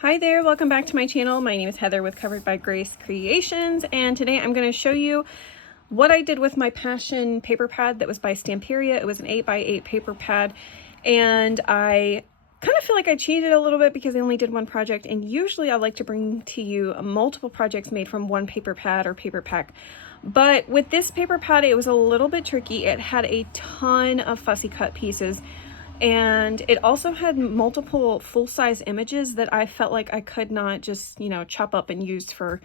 Hi there, welcome back to my channel. My name is Heather with Covered by Grace Creations, and today I'm going to show you what I did with my Passion paper pad that was by Stamperia. It was an 8x8 paper pad, and I kind of feel like I cheated a little bit because I only did one project, and usually I like to bring to you multiple projects made from one paper pad or paper pack. But with this paper pad, it was a little bit tricky. It had a ton of fussy cut pieces, and it also had multiple full-size images that I felt like I could not just, chop up and use for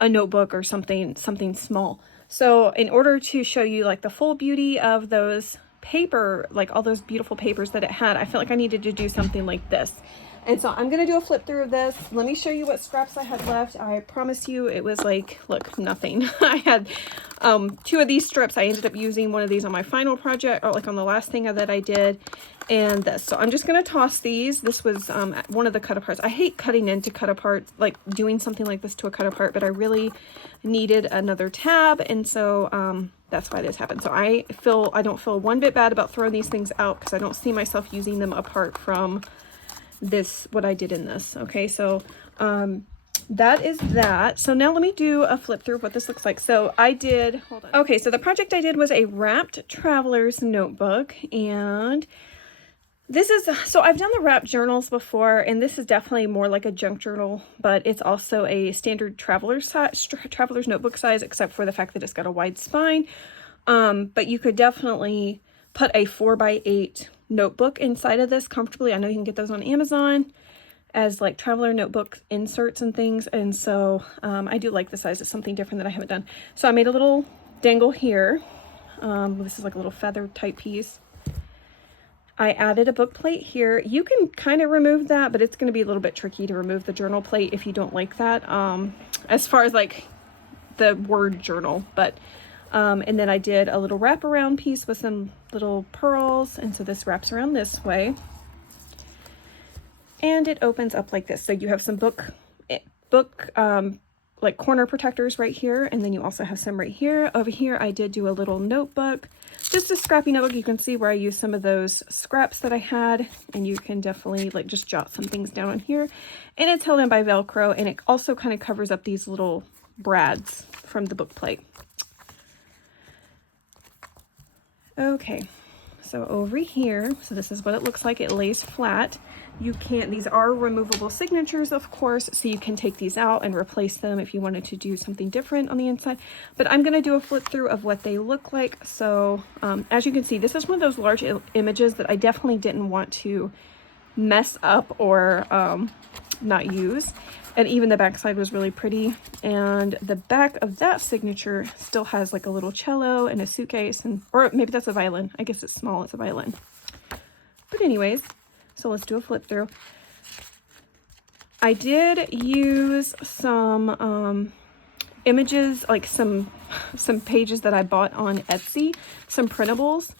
a notebook or something small. So in order to show you like the full beauty of those paper, like all those beautiful papers that it had, I felt like I needed to do something like this. And so I'm going to do a flip through of this. Let me show you what scraps I had left. I promise you it was like, look, nothing. I had two of these strips. I ended up using one of these on my final project, or like on the last thing that I did, and this. So I'm just going to toss these. This was one of the cut aparts. I hate cutting into cut apart, like doing something like this to a cut apart, but I really needed another tab, and so that's why this happened. So I don't feel one bit bad about throwing these things out because I don't see myself using them apart from this, what I did in this. Okay, so that is that. So now let me do a flip through of what this looks like. So I did, hold on. Okay, so the project I did was a wrapped traveler's notebook, and this is, so I've done the wrapped journals before, and this is definitely more like a junk journal, but it's also a standard traveler's notebook size, except for the fact that it's got a wide spine. But you could definitely put a 4x8 notebook inside of this comfortably. I know you can get those on Amazon as like traveler notebook inserts and things, and so I do like the size. It's something different that I haven't done. So I made a little dangle here. This is like a little feather type piece. I added a book plate here. You can kind of remove that, but it's going to be a little bit tricky to remove the journal plate if you don't like that, as far as like the word journal. But and then I did a little wraparound piece with some little pearls, and so this wraps around this way, and it opens up like this. So you have some book like corner protectors right here, and then you also have some right here. Over here I did do a little notebook, just a scrappy notebook. You can see where I used some of those scraps that I had, and you can definitely like just jot some things down on here. And it's held in by Velcro, and it also kind of covers up these little brads from the book plate. Okay, so over here, so this is what it looks like. It lays flat. You can't, these are removable signatures, of course, so you can take these out and replace them if you wanted to do something different on the inside. But I'm going to do a flip through of what they look like. So as you can see, this is one of those large images that I definitely didn't want to mess up or not use. And even the back side was really pretty. And the back of that signature still has like a little cello and a suitcase, and or maybe that's a violin. I guess it's small, it's a violin. But anyways, so let's do a flip through. I did use some images, like some pages that I bought on Etsy, some printables.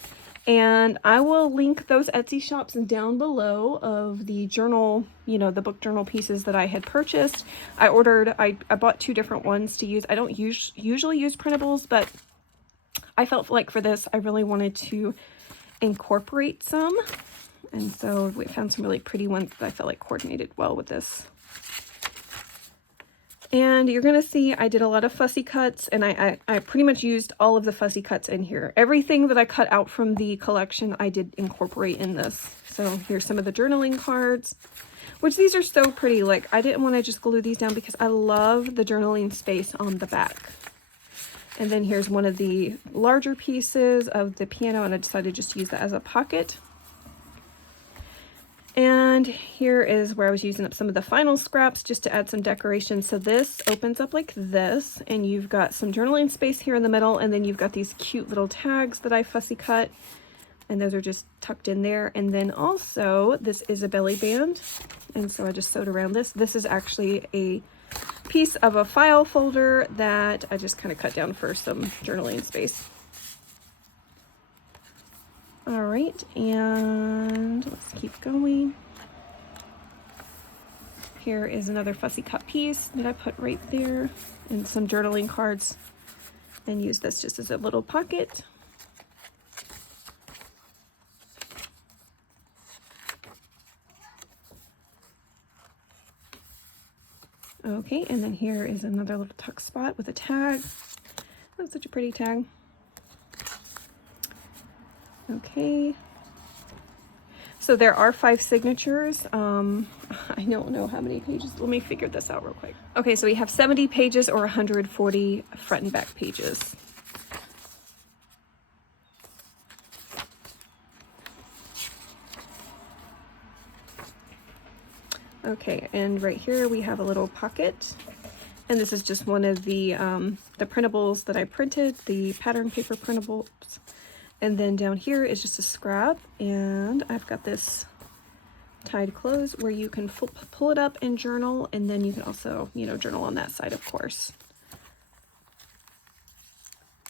And I will link those Etsy shops down below of the journal, the book journal pieces that I had purchased. I bought two different ones to use. I don't usually use printables, but I felt like for this, I really wanted to incorporate some. And so we found some really pretty ones that I felt like coordinated well with this. And you're going to see I did a lot of fussy cuts, and I pretty much used all of the fussy cuts in here. Everything that I cut out from the collection, I did incorporate in this. So here's some of the journaling cards, which these are so pretty. Like, I didn't want to just glue these down because I love the journaling space on the back. And then here's one of the larger pieces of the piano, and I decided just to use that as a pocket. And here is where I was using up some of the final scraps just to add some decoration. So this opens up like this, and you've got some journaling space here in the middle, and then you've got these cute little tags that I fussy cut, and those are just tucked in there. And then also this is a belly band, and so I just sewed around this. This is actually a piece of a file folder that I just kind of cut down for some journaling space. All right, and let's keep going. Here is another fussy cut piece that I put right there, and some journaling cards, and use this just as a little pocket. Okay, and then here is another little tuck spot with a tag. That's such a pretty tag. Okay. So there are 5 signatures. I don't know how many pages. Let me figure this out real quick. Okay, so we have 70 pages or 140 front and back pages. Okay, and right here we have a little pocket. And this is just one of the printables that I printed, the pattern paper printables. And then down here is just a scrap, and I've got this tied closed where you can pull it up and journal, and then you can also, you know, journal on that side, of course.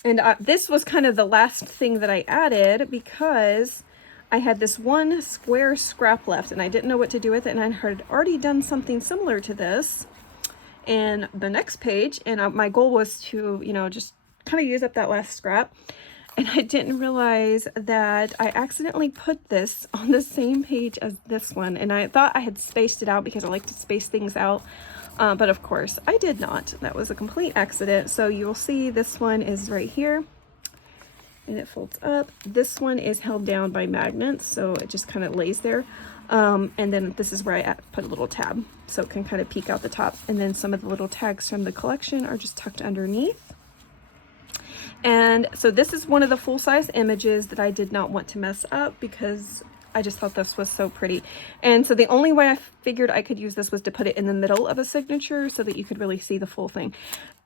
And this was kind of the last thing that I added because I had this one square scrap left and I didn't know what to do with it, and I had already done something similar to this in the next page, and my goal was to, you know, just kind of use up that last scrap. And I didn't realize that I accidentally put this on the same page as this one. And I thought I had spaced it out because I like to space things out. But of course I did not. That was a complete accident. So you'll see this one is right here and it folds up. This one is held down by magnets, so it just kind of lays there. And then this is where I put a little tab so it can kind of peek out the top. And then some of the little tags from the collection are just tucked underneath. And so this is one of the full-size images that I did not want to mess up because I just thought this was so pretty. And so the only way I figured I could use this was to put it in the middle of a signature so that you could really see the full thing.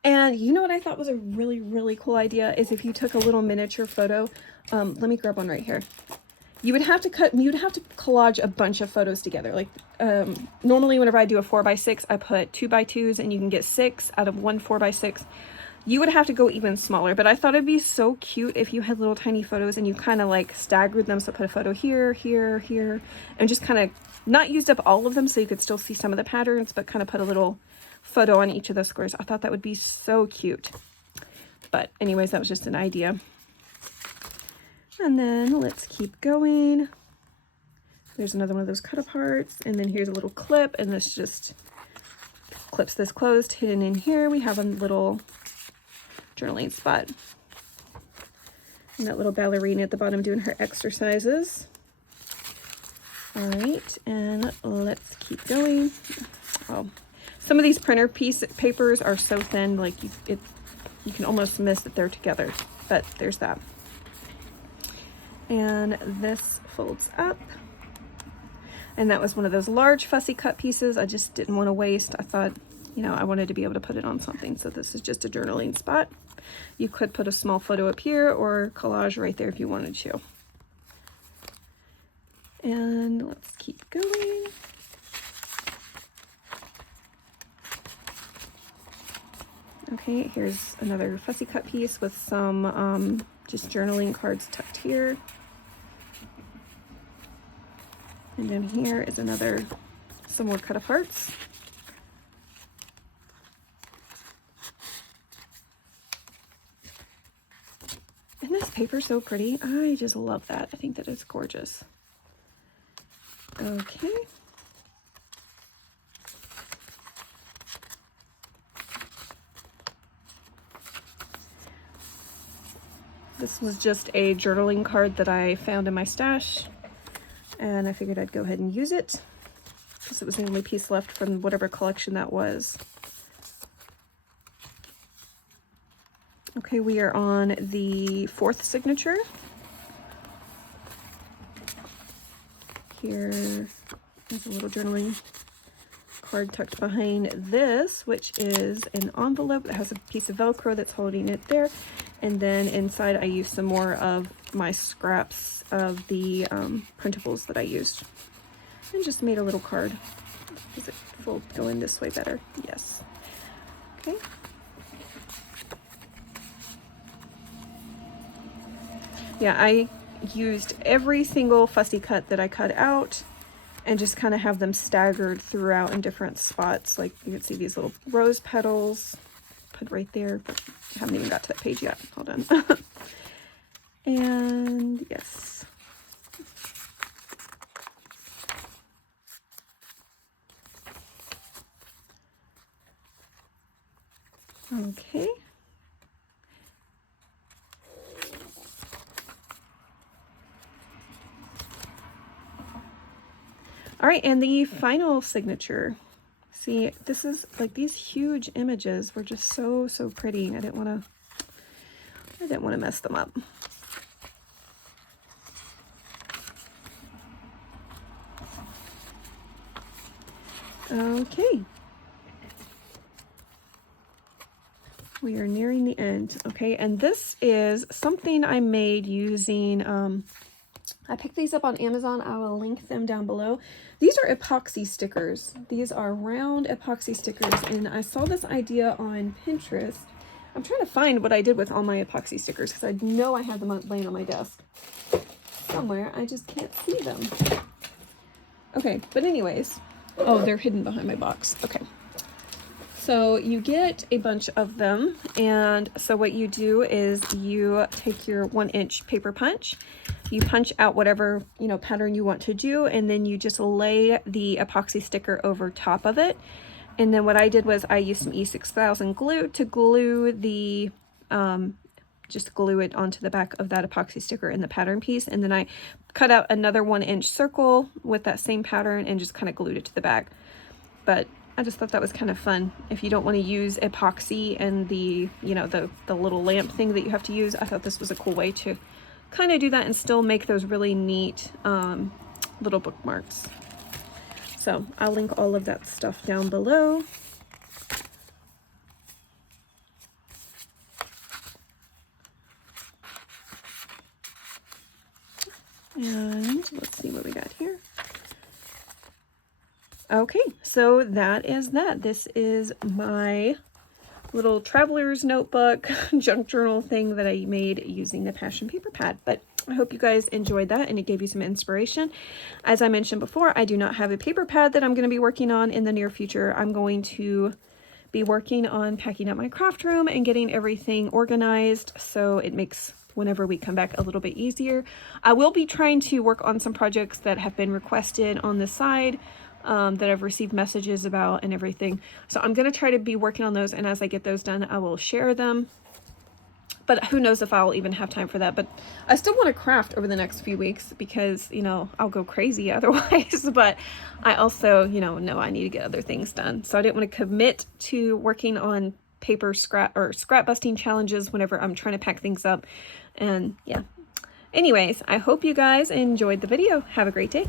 And you know what I thought was a really, really cool idea is if you took a little miniature photo. Let me grab one right here. You would have to collage a bunch of photos together. Like normally whenever I do a 4x6, I put 2x2s, and you can get 6 out of one 4x6. You would have to go even smaller, but I thought it'd be so cute if you had little tiny photos and you kind of like staggered them. So put a photo here, here, here, and just kind of not used up all of them so you could still see some of the patterns, but kind of put a little photo on each of those squares. I thought that would be so cute. But anyways, that was just an idea. And then let's keep going. There's another one of those cut aparts, and then here's a little clip, and this just clips this closed. Hidden in here we have a little journaling spot, and that little ballerina at the bottom doing her exercises. All right, and let's keep going. Oh, some of these printer papers are so thin, like you can almost miss that they're together, but there's that. And this folds up, and that was one of those large fussy cut pieces I just didn't want to waste. I thought, you know, I wanted to be able to put it on something, so this is just a journaling spot. You could put a small photo up here or collage right there if you wanted to. And let's keep going. Okay, here's another fussy cut piece with some just journaling cards tucked here. And then here is some more cut aparts. Isn't this paper so pretty? I just love that. I think that it's gorgeous. Okay. This was just a journaling card that I found in my stash, and I figured I'd go ahead and use it because it was the only piece left from whatever collection that was. Okay, we are on the 4th signature. Here is a little journaling card tucked behind this, which is an envelope that has a piece of Velcro that's holding it there. And then inside I used some more of my scraps of the printables that I used. And just made a little card. Is it going this way better? Yes. Okay. Yeah, I used every single fussy cut that I cut out and just kind of have them staggered throughout in different spots. Like you can see these little rose petals put right there, but I haven't even got to that page yet. Hold on. And yes. Okay. All right, and the final signature. See, this is like these huge images were just so pretty. I didn't want to mess them up. Okay. We are nearing the end. Okay, and this is something I made using, I picked these up on Amazon. I will link them down below. These are epoxy stickers. These are round epoxy stickers, and I saw this idea on Pinterest. I'm trying to find what I did with all my epoxy stickers because I know I have them laying on my desk somewhere. I just can't see them. Okay, but anyways, oh, they're hidden behind my box. Okay. So you get a bunch of them, and so what you do is you take your 1-inch paper punch, you punch out whatever, you know, pattern you want to do, and then you just lay the epoxy sticker over top of it. And then what I did was I used some E6000 glue to glue the, just glue it onto the back of that epoxy sticker in the pattern piece, and then I cut out another 1-inch circle with that same pattern and just kind of glued it to the back. But I just thought that was kind of fun. If you don't want to use epoxy and the, you know, the little lamp thing that you have to use, I thought this was a cool way to kind of do that and still make those really neat little bookmarks. So I'll link all of that stuff down below. And let's see what we got here. Okay, so that is that. This is my little traveler's notebook junk journal thing that I made using the Passion paper pad. But I hope you guys enjoyed that and it gave you some inspiration. As I mentioned before, I do not have a paper pad that I'm going to be working on in the near future. I'm going to be working on packing up my craft room and getting everything organized so it makes whenever we come back a little bit easier. I will be trying to work on some projects that have been requested on the side that I've received messages about and everything. So I'm going to try to be working on those, and as I get those done, I will share them. But who knows if I'll even have time for that. But I still want to craft over the next few weeks because, you know, I'll go crazy otherwise. But I also, you know I need to get other things done. So I didn't want to commit to working on paper scrap busting challenges whenever I'm trying to pack things up. And yeah. Anyways, I hope you guys enjoyed the video. Have a great day.